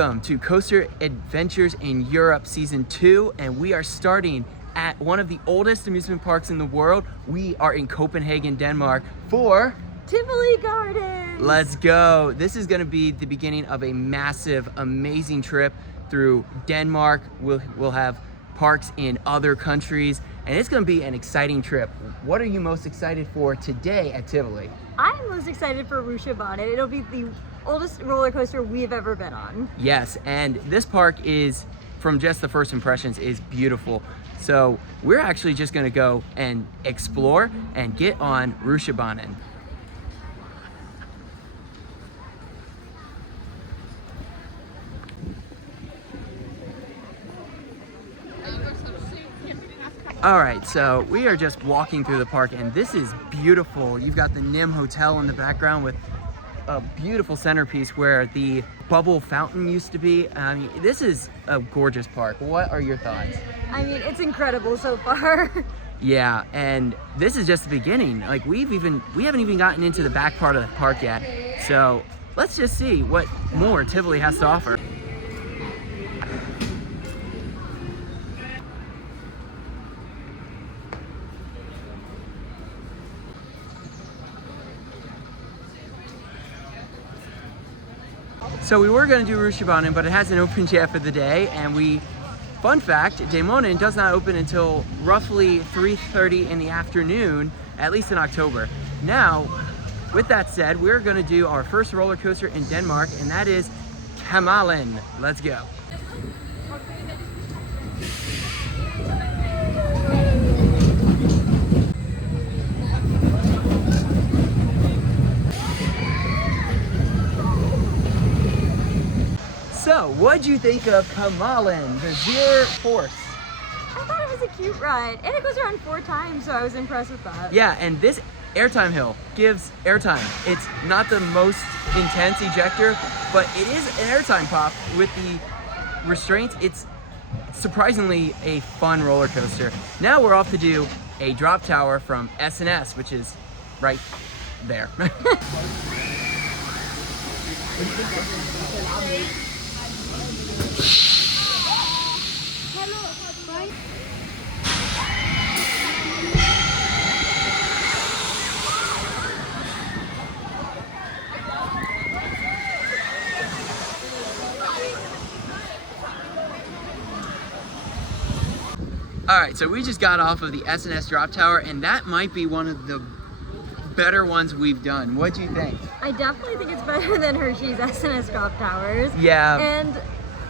Welcome to Coaster Adventures in Europe Season 2, and we are starting at one of the oldest amusement parks in the world. We are in Copenhagen, Denmark for Tivoli Gardens. Let's go. This is going to be the beginning of a massive, amazing trip through Denmark. We'll have parks in other countries, and it's going to be an exciting trip. What are you most excited for today at Tivoli? I'm most excited for Rutschebanen. It'll be the oldest roller coaster we've ever been on. Yes, and this park is, from just the first impressions, is beautiful. So we're actually just going to go and explore and get on Rutschebanen. All right, so we are just walking through the park, and this is beautiful. You've got the Nim Hotel in the background with a beautiful centerpiece where the bubble fountain used to be. I mean, this is a gorgeous park. What are your thoughts? I mean, it's incredible so far. Yeah, and this is just the beginning. Like we haven't even gotten into the back part of the park yet. So let's just see what more Tivoli has to offer. So we were going to do Rutschebanen, but it hasn't opened yet for the day, and fun fact, Daemonen does not open until roughly 3:30 in the afternoon, at least in October. Now, with that said, we're going to do our first roller coaster in Denmark, and that is Kamalen. Let's go. So, what'd you think of Kamalen, the Zero Force? I thought it was a cute ride, and it goes around 4 times, so I was impressed with that. Yeah, and this airtime hill gives airtime. It's not the most intense ejector, but it is an airtime pop with the restraints. It's surprisingly a fun roller coaster. Now we're off to do a drop tower from S&S, which is right there. All right, so we just got off of the S&S drop tower, and that might be one of the better ones we've done. What do you think? I definitely think it's better than Hershey's S&S drop towers. Yeah. And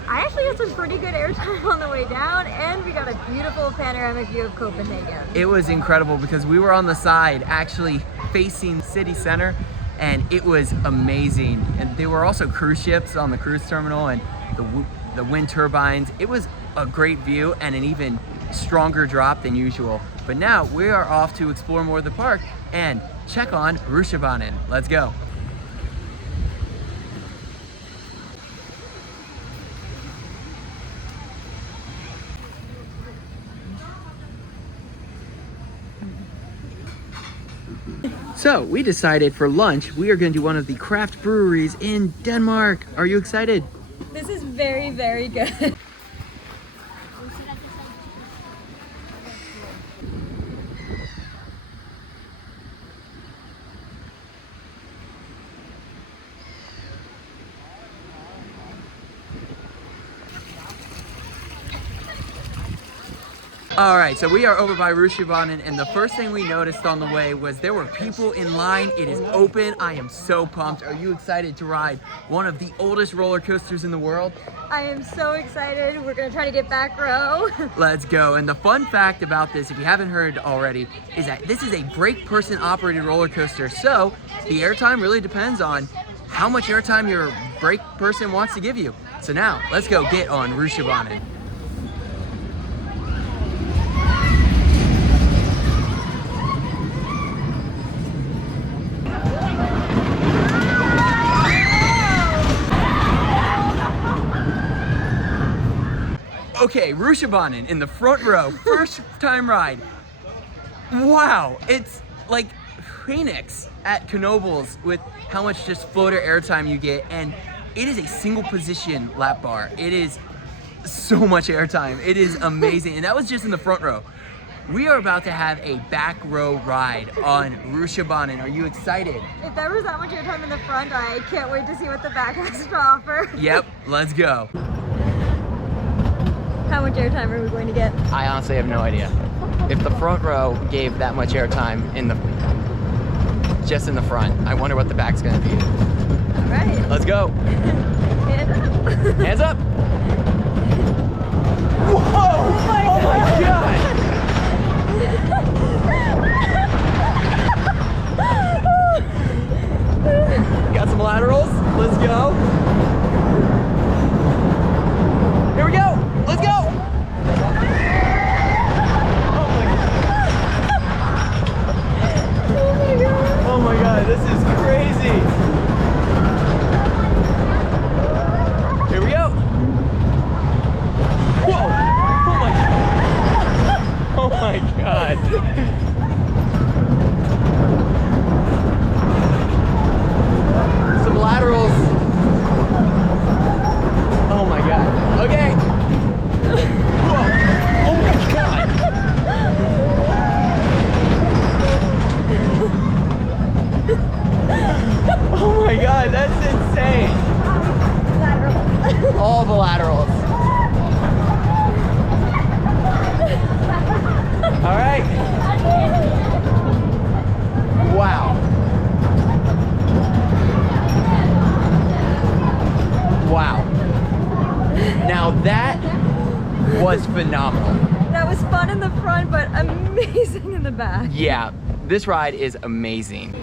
I actually had some pretty good airtime on the way down, and we got a beautiful panoramic view of Copenhagen. It was incredible because we were on the side actually facing city center, and it was amazing. And there were also cruise ships on the cruise terminal and the wind turbines. It was a great view and an even stronger drop than usual. But now we are off to explore more of the park and check on Rutschebanen. Let's go. So we decided for lunch we are going to do one of the craft breweries in Denmark. Are you excited? This is very, very good. All right, so we are over by Rutschebanen, and the first thing we noticed on the way was there were people in line. It is open. I am so pumped. Are you excited to ride one of the oldest roller coasters in the world? I am so excited. We're gonna try to get back row. Let's go. And the fun fact about this, if you haven't heard already, is that this is a brake person operated roller coaster. So the airtime really depends on how much airtime your brake person wants to give you. So now let's go get on Rutschebanen. Okay, Rutschebanen in the front row, first time ride. Wow, it's like Phoenix at Knoebels with how much just floater airtime you get, and It is a single position lap bar. It is so much airtime. It is amazing. And that was just in the front row. We are about to have a back row ride on Rutschebanen. Are you excited? If there was that much airtime in the front, I can't wait to see what the back has to offer. Yep, let's go. How much airtime are we going to get? I honestly have no idea. If the front row gave that much airtime just in the front, I wonder what the back's gonna be. All right. Let's go. Hands up. Hands up. Whoa! Oh my God! Got some laterals. Let's go. Here we go. Let's go. Oh my God, this is crazy. Here we go. Whoa. Oh my God. Some laterals. Oh my God. Okay. Whoa. Oh my God. Oh my God, that's insane. All the laterals. All right. Wow. Wow. Now that was phenomenal. That was fun in the front, but amazing in the back. Yeah, this ride is amazing.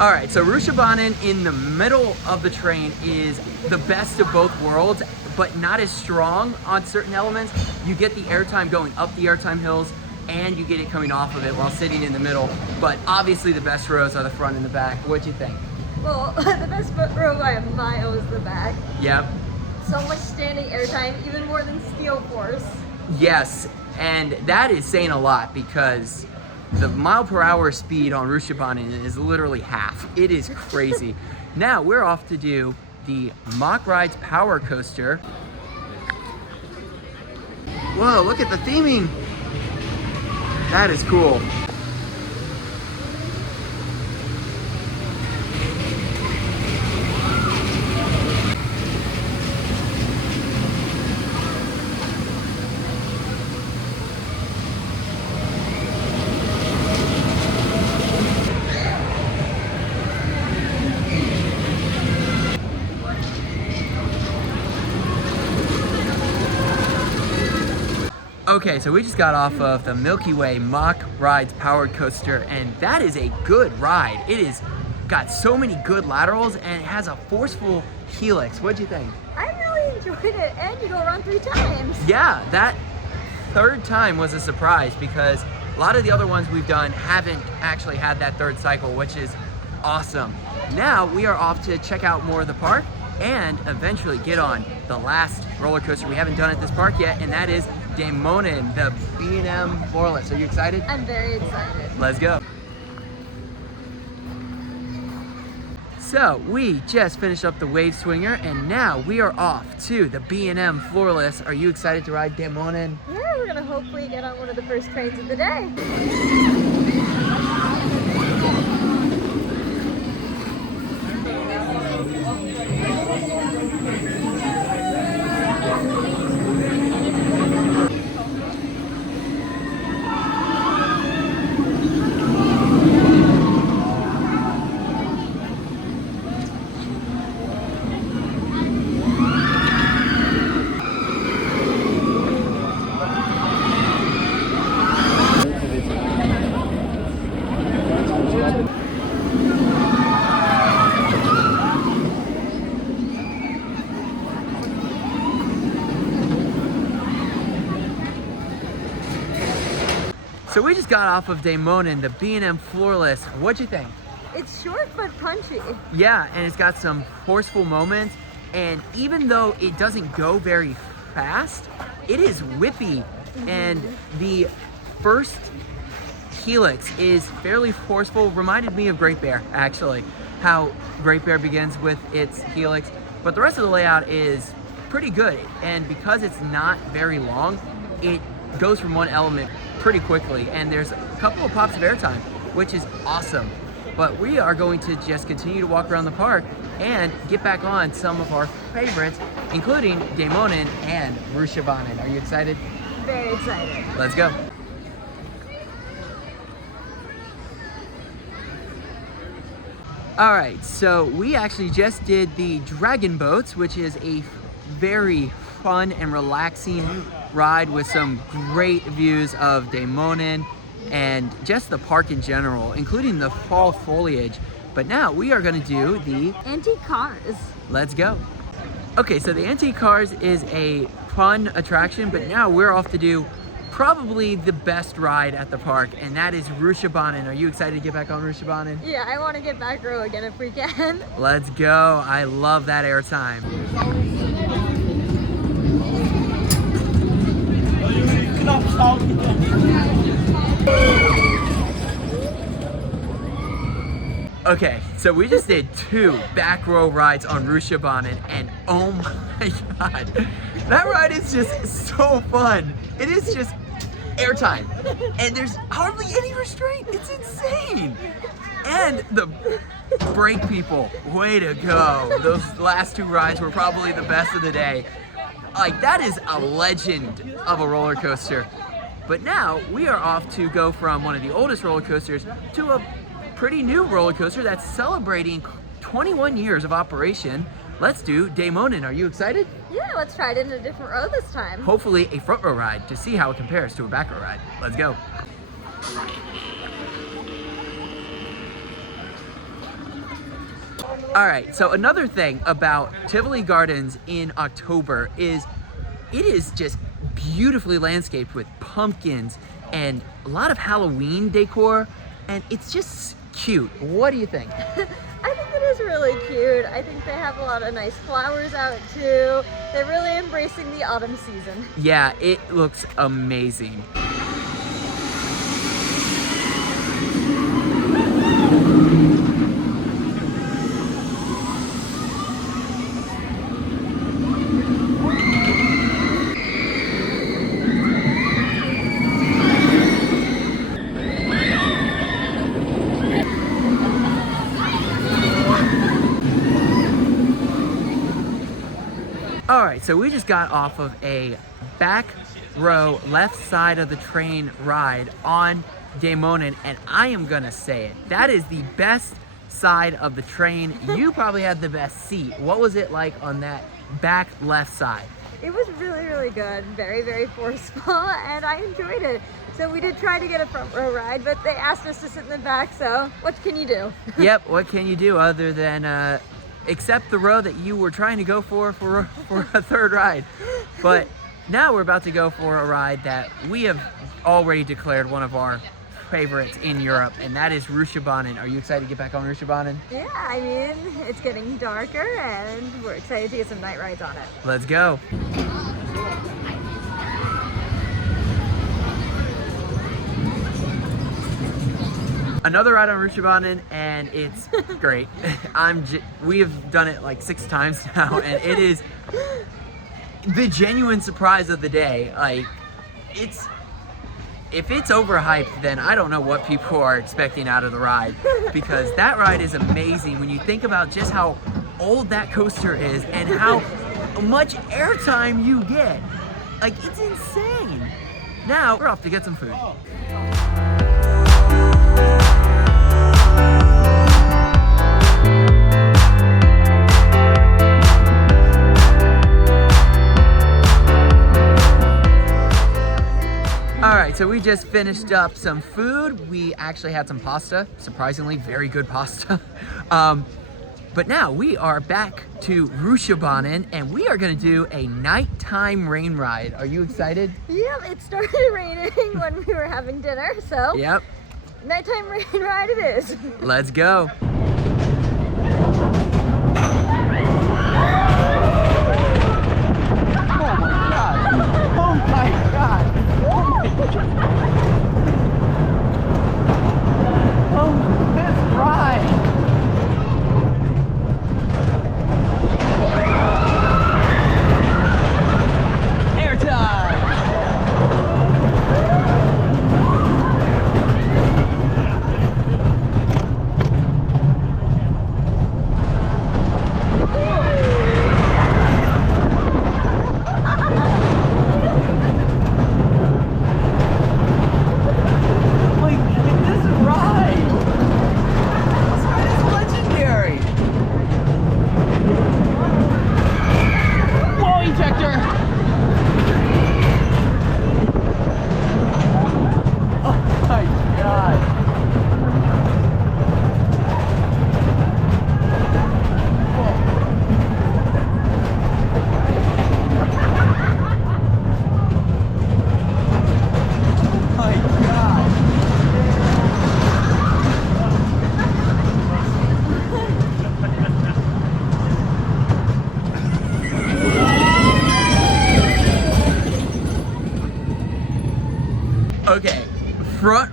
All right, so Rutschebanen in the middle of the train is the best of both worlds, but not as strong on certain elements. You get the airtime going up the airtime hills, and you get it coming off of it while sitting in the middle. But obviously the best rows are the front and the back. What'd you think? Well, the best row by a mile is the back. Yep. So much standing airtime, even more than Steel Force. Yes, and that is saying a lot because the mile per hour speed on Rutschebanen is literally half. It is crazy. Now we're off to do the Mock Rides Power Coaster. Whoa, look at the theming. That is cool. Okay, so we just got off of the Milky Way Mock Rides Powered Coaster, and that is a good ride. It is got so many good laterals, and it has a forceful helix. What'd you think? I really enjoyed it, and you go around 3 times. Yeah, that third time was a surprise because a lot of the other ones we've done haven't actually had that third cycle, which is awesome. Now we are off to check out more of the park and eventually get on the last roller coaster we haven't done at this park yet, and that is Daemonen, the B&M Floorless. Are you excited? I'm very excited. Let's go. So we just finished up the Wave Swinger, and now we are off to the B&M Floorless. Are you excited to ride Daemonen? Yeah, we're gonna hopefully get on one of the first trains of the day. So we just got off of Daemonen, the B&M Floorless. What'd you think? It's short but punchy. Yeah, and it's got some forceful moments, and even though it doesn't go very fast, it is whippy. And the first helix is fairly forceful. Reminded me of Great Bear, actually, how Great Bear begins with its helix. But the rest of the layout is pretty good. And because it's not very long, it goes from one element pretty quickly. And there's a couple of pops of airtime, which is awesome. But we are going to just continue to walk around the park and get back on some of our favorites, including Daemonen and Rutschebanen. Are you excited? Very excited. Let's go. All right, so we actually just did the Dragon Boats, which is a very fun and relaxing ride with some great views of Daemonen and just the park in general, including the fall foliage. But now we are gonna do the Antique cars. Let's go. Okay, so the Antique Cars is a fun attraction, but now we're off to do probably the best ride at the park, and that is Rutschebanen. Are you excited to get back on Rutschebanen? Yeah, I want to get back row again if we can. Let's go. I love that airtime. Okay, so we just did 2 back row rides on Rutschebanen, and oh my god, that ride is just so fun. It is just airtime, and there's hardly any restraint. It's insane. And the brake people, way to go. Those last 2 rides were probably the best of the day. Like, that is a legend of a roller coaster. But now we are off to go from one of the oldest roller coasters to a pretty new roller coaster that's celebrating 21 years of operation. Let's do Daemonen. Are you excited? Yeah, let's try it in a different row this time. Hopefully a front row ride to see how it compares to a back row ride. Let's go. All right, so another thing about Tivoli Gardens in October is it is just beautifully landscaped with pumpkins and a lot of Halloween decor, and it's just cute. What do you think? I think it is really cute. I think they have a lot of nice flowers out too. They're really embracing the autumn season. Yeah, it looks amazing. All right, so we just got off of a back row, left side of the train ride on Daemonen, and I am gonna say it, that is the best side of the train. You probably had the best seat. What was it like on that back left side? It was really, really good. Very, very forceful, and I enjoyed it. So we did try to get a front row ride, but they asked us to sit in the back, so what can you do? Yep, what can you do other than accept the row that you were trying to go for a third ride? But now we're about to go for a ride that we have already declared one of our favorites in Europe, and that is Rutschebanen. Are you excited to get back on Rutschebanen? Yeah, I mean, it's getting darker, and we're excited to get some night rides on it. Let's go. Another ride on Rutschebanen, and it's great. We have done it like 6 times now, and it is the genuine surprise of the day. Like, if it's overhyped, then I don't know what people are expecting out of the ride, because that ride is amazing when you think about just how old that coaster is and how much airtime you get. Like, it's insane. Now we're off to get some food. All right, so we just finished up some food. We actually had some pasta, surprisingly, very good pasta. But now we are back to Rutschebanen, and we are gonna do a nighttime rain ride. Are you excited? Yep, it started raining when we were having dinner, so Yep. nighttime rain ride it is. Let's go.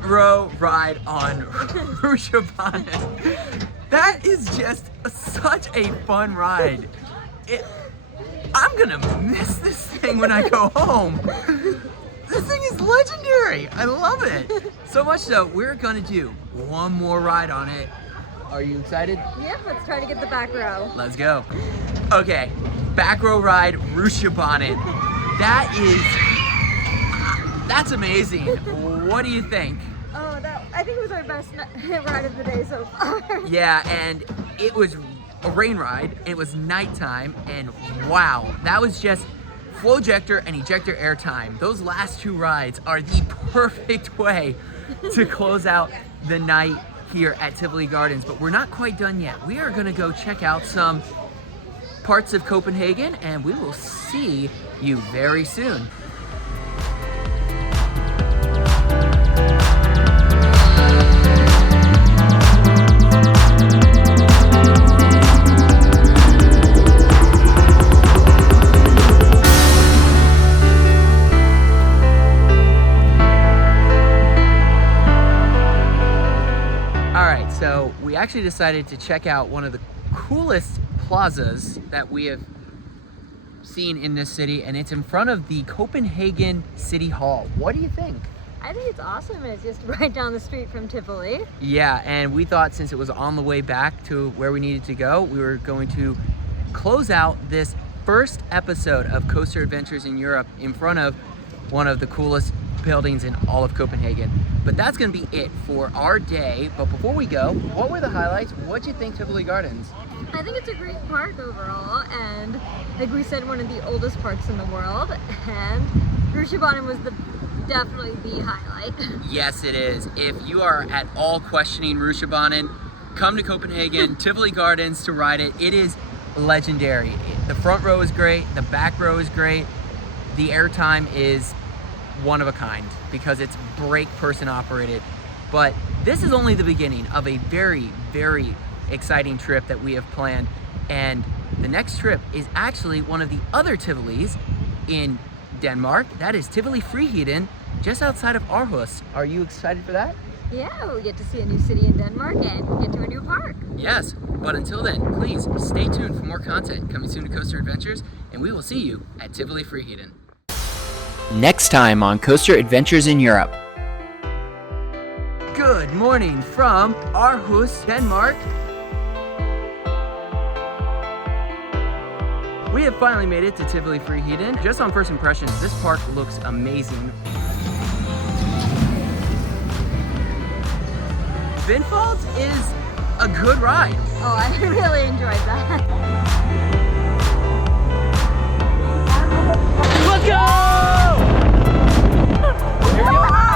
row ride on Ruschabanen. That is just such a fun ride. I'm gonna miss this thing when I go home. This thing is legendary. I love it. So much so, we're gonna do one more ride on it. Are you excited? Yep, let's try to get the back row. Let's go. Okay, back row ride, Ruschabanen. That's amazing. What do you think? Oh, I think it was our best ride of the day so far. Yeah, and it was a rain ride. It was nighttime, and wow, that was just flow ejector and ejector air time. Those last two rides are the perfect way to close out the night here at Tivoli Gardens, but we're not quite done yet. We are gonna go check out some parts of Copenhagen, and we will see you very soon. So we actually decided to check out one of the coolest plazas that we have seen in this city, and it's in front of the Copenhagen City Hall. What do you think? I think it's awesome, and it's just right down the street from Tivoli. Yeah, and we thought since it was on the way back to where we needed to go, we were going to close out this first episode of Coaster Adventures in Europe in front of one of the coolest buildings in all of Copenhagen. But that's gonna be it for our day. But before we go, what were the highlights? What'd you think Tivoli Gardens? I think it's a great park overall, and like we said, one of the oldest parks in the world, and Ruschabanen was definitely the highlight. Yes, it is. If you are at all questioning Ruschabanen, come to Copenhagen, Tivoli Gardens to ride it. It is legendary. The front row is great, the back row is great, the airtime is one of a kind because it's brake person operated. But this is only the beginning of a very, very exciting trip that we have planned. And the next trip is actually one of the other Tivolis in Denmark. That is Tivoli Friheden, just outside of Aarhus. Are you excited for that? Yeah, we get to see a new city in Denmark and get to a new park. Yes, but until then, please stay tuned for more content coming soon to Coaster Adventures, and we will see you at Tivoli Friheden. Next time on Coaster Adventures in Europe. Good morning from Aarhus, Denmark. We have finally made it to Tivoli Friheden. Just on first impressions, this park looks amazing. Vinfalds is a good ride. Oh, I really enjoyed that. Let's go! Here we go.